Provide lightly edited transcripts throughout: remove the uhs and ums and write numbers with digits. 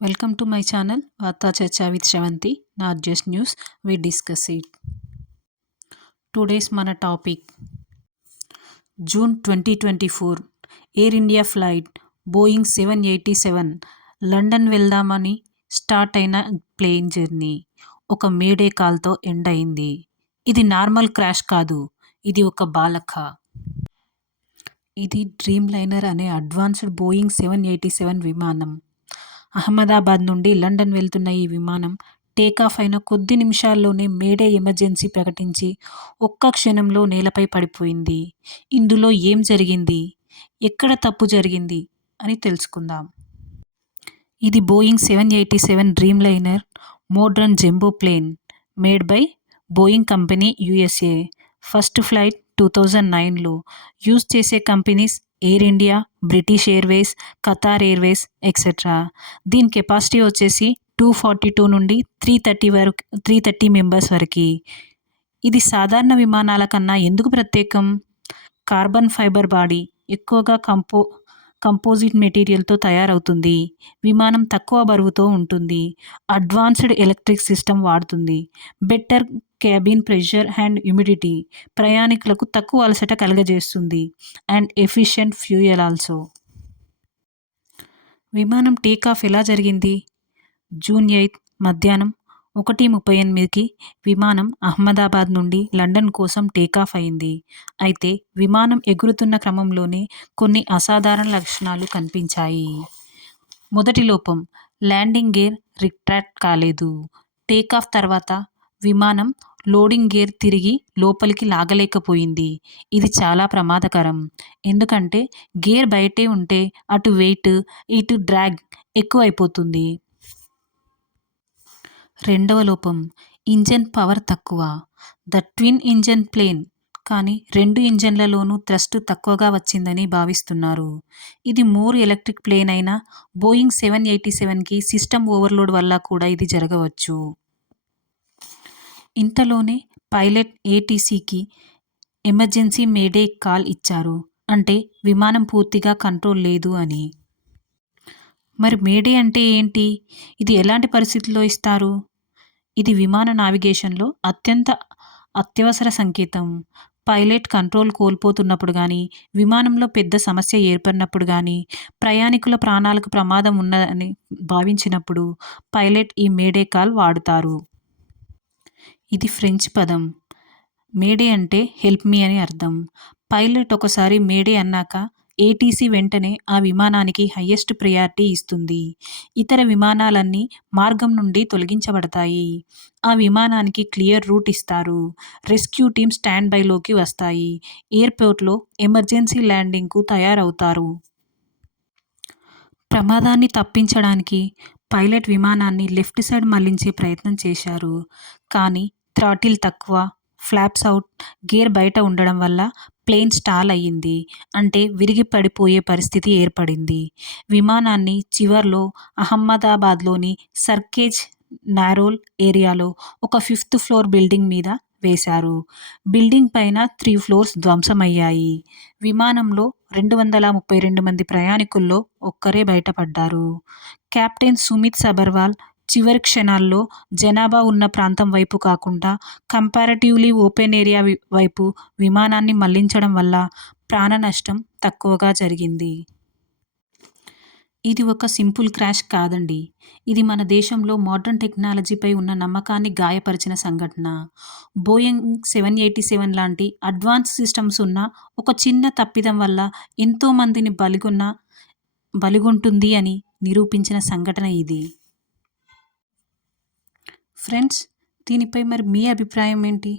Welcome to my channel Varta Chacha with Shravanti, not just news, we discuss it. Today's mana topic June 2024 Air India flight Boeing 787 London వెళ్దామని start అయిన plane journey ఒక May Day కాల్తో end అయింది. ఇది normal crash కాదు, ఇది ఒక బాలక. ఇది డ్రీమ్ లైనర్ అనే అడ్వాన్స్డ్ బోయింగ్ 787 విమానం. అహ్మదాబాద్ నుండి లండన్ వెళ్తున్న ఈ విమానం టేకాఫ్ అయిన కొద్ది నిమిషాల్లోనే మేడే ఎమర్జెన్సీ ప్రకటించి ఒక్క క్షణంలో నేలపై పడిపోయింది. ఇందులో ఏం జరిగింది, ఎక్కడ తప్పు జరిగింది అని తెలుసుకుందాం. ఇది Boeing 787 Dreamliner modern jumbo plane made by Boeing company USA. First flight 2009లో. యూజ్ చేసే companies Air India, British Airways, Qatar Airways etcetera. దీని కెపాసిటీ వచ్చేసి 242 నుండి 330 మెంబర్స్ వరకు. ఇది సాధారణ విమానాల కన్నా ఎందుకు ప్రత్యేకం? కార్బన్ ఫైబర్ బాడీ, ఎక్కువగా కంపోజిట్ మెటీరియల్తో తయారవుతుంది. విమానం తక్కువ బరువుతో ఉంటుంది. అడ్వాన్స్డ్ ఎలక్ట్రిక్ సిస్టమ్ వాడుతుంది. Better cabin pressure and humidity, ప్రయాణికులకు తక్కువ అలసట కలుగజేస్తుంది. And efficient fuel also. విమానం టేకాఫ్ ఎలా జరిగింది? జూన్ 8 మధ్యాహ్నం 1:38కి విమానం అహ్మదాబాద్ నుండి లండన్ కోసం టేకాఫ్ అయింది. అయితే విమానం ఎగురుతున్న క్రమంలోనే కొన్ని అసాధారణ లక్షణాలు కనిపించాయి. మొదటి లోపం, ల్యాండింగ్ గేర్ రిట్రాక్ట్ కాలేదు. టేకాఫ్ తర్వాత విమానం లోడింగ్ గేర్ తిరిగి లోపలికి లాగలేకపోయింది. ఇది చాలా ప్రమాదకరం, ఎందుకంటే గేర్ బయటే ఉంటే అటు వెయిట్, ఇటు డ్రాగ్ ఎక్కువైపోతుంది. రెండవ లోపం, ఇంజన్ పవర్ తక్కువ. ద ట్విన్ ఇంజన్ ప్లేన్, కానీ రెండు ఇంజన్లలోనూ థ్రస్ట్ తక్కువగా వచ్చిందని భావిస్తున్నారు. ఇది మోర్ ఎలక్ట్రిక్ ప్లేన్ అయిన బోయింగ్ 787కి సిస్టమ్ ఓవర్లోడ్ వల్ల కూడా ఇది జరగవచ్చు. ఇంతలోనే పైలట్ ATCకి ఎమర్జెన్సీ మేడే కాల్ ఇచ్చారు. అంటే విమానం పూర్తిగా కంట్రోల్ లేదు అని. మరి మేడే అంటే ఏంటి? ఇది ఎలాంటి పరిస్థితుల్లో ఇస్తారు? ఇది విమాన నావిగేషన్లో అత్యవసర సంకేతం. పైలట్ కంట్రోల్ కోల్పోతున్నప్పుడు కానీ, విమానంలో పెద్ద సమస్య ఏర్పడినప్పుడు కానీ, ప్రయాణికుల ప్రాణాలకు ప్రమాదం ఉన్నదని భావించినప్పుడు పైలట్ ఈ మేడే కాల్ వాడుతారు. ఇది ఫ్రెంచ్ పదం. మేడే అంటే హెల్ప్ మీ అని అర్థం. పైలట్ ఒకసారి మేడే అన్నాక ATC వెంటనే ఆ విమానానికి హయ్యెస్ట్ ప్రయారిటీ ఇస్తుంది. ఇతర విమానాలన్నీ మార్గం నుండి తొలగించబడతాయి. ఆ విమానానికి క్లియర్ రూట్ ఇస్తారు. రెస్క్యూ టీమ్ స్టాండ్ బైలోకి వస్తాయి. ఎయిర్పోర్ట్లో ఎమర్జెన్సీ ల్యాండింగ్కు తయారవుతారు. ప్రమాదాన్ని తప్పించడానికి పైలట్ విమానాన్ని లెఫ్ట్ సైడ్ మళ్లించే ప్రయత్నం చేశారు. కానీ థ్రాటిల్ తక్కువ, ఫ్లాప్స్ అవుట్, గేర్ బయట ఉండడం వల్ల ప్లేన్ స్టాల్ అయ్యింది. అంటే విరిగి పడిపోయే పరిస్థితి ఏర్పడింది. విమానాన్ని చివర్లో అహ్మదాబాద్లోని సర్కేజ్ నారోల్ ఏరియాలో ఒక 5th ఫ్లోర్ బిల్డింగ్ మీద వేశారు. బిల్డింగ్ పైన 3 ఫ్లోర్స్ ధ్వంసమయ్యాయి. విమానంలో 232 మంది ప్రయాణికుల్లో ఒక్కరే బయటపడ్డారు. కెప్టెన్ సుమిత్ సబర్వాల్ చివరి క్షణాల్లో జనాభా ఉన్న ప్రాంతం వైపు కాకుండా కంపారిటివ్లీ ఓపెన్ ఏరియా వైపు విమానాన్ని మళ్లించడం వల్ల ప్రాణ నష్టం తక్కువగా జరిగింది. ఇది ఒక సింపుల్ క్రాష్ కాదండి. ఇది మన దేశంలో మోడ్రన్ టెక్నాలజీపై ఉన్న నమ్మకాన్ని గాయపరిచిన సంఘటన. బోయింగ్ 787 లాంటి అడ్వాన్స్ సిస్టమ్స్ ఉన్న ఒక చిన్న తప్పిదం వల్ల ఎంతో మందిని బలిగొంటుంది అని నిరూపించిన సంఘటన ఇది. ఫ్రెండ్స్, దీనిపై మరి మీ అభిప్రాయం ఏంటి?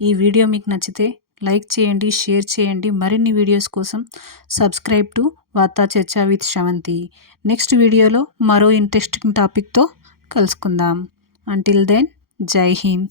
ఈ వీడియో మీకు నచ్చితే లైక్ చేయండి, షేర్ చేయండి. మరిన్ని వీడియోస్ కోసం సబ్స్క్రైబ్ టు వార్తా చర్చ విత్ శ్రవంతి. నెక్స్ట్ వీడియోలో మరో ఇంట్రెస్టింగ్ టాపిక్తో కలుసుకుందాం. అంటిల్ దెన్, జై హింద్.